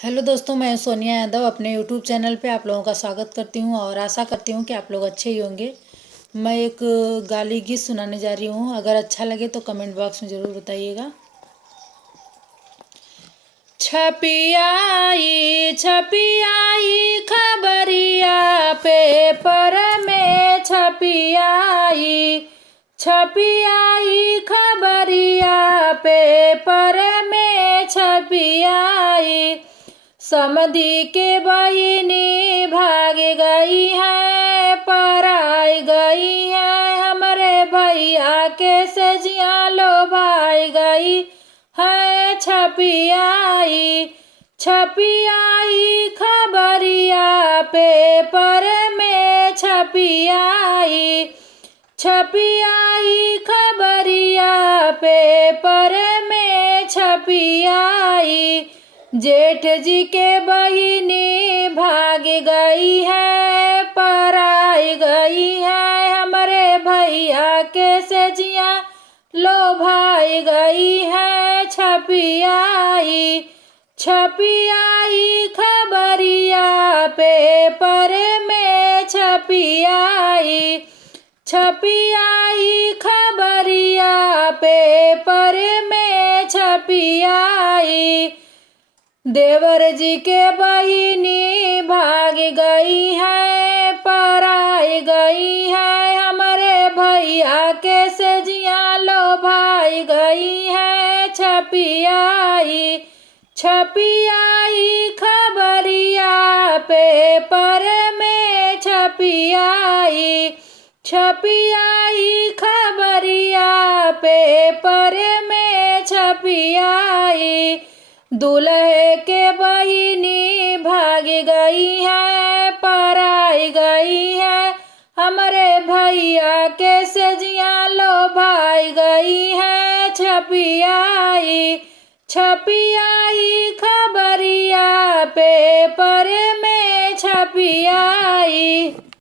Hello दोस्तों, मैं सोनिया यादव अपने यूट्यूब चैनल पे आप लोगों का स्वागत करती हूँ और आशा करती हूँ कि आप लोग अच्छे ही होंगे। मैं एक गाली गीत सुनाने जा रही हूँ। अगर अच्छा लगे तो कमेंट बॉक्स में ज़रूर बताइएगा। छपी आई खबरिया पेपर में छपी आई खबरिया पेपर में छपी आई। समधी के बहिनी भाग गई है, पराई गई है, हमारे भैया के सजिया लो भाई गई है। छपी आई खबरिया पेपर में छपी आई खबरिया पेपर में छपी आई। जेठ जी के बहिनी भाग गई है, पराई गई है, हमारे भैया के सजिया लो भाई गई है। छपी आई खबरिया पेपर में छपी आई खबरिया पेपर में छपी आई। देवर जी के बहिनी भाग गई है, पराई गई है, हमारे भैया के सजिया लो भाई गई है। छपी आई खबरिया पेपर में छपी आई खबरिया पेपर में छपी आई। दूल्हे के बहिनी भाग गई है, पराई गई है, हमारे भैया के सजिया लो भाई गई है। छपी आई खबरिया पेपर में छपी आई।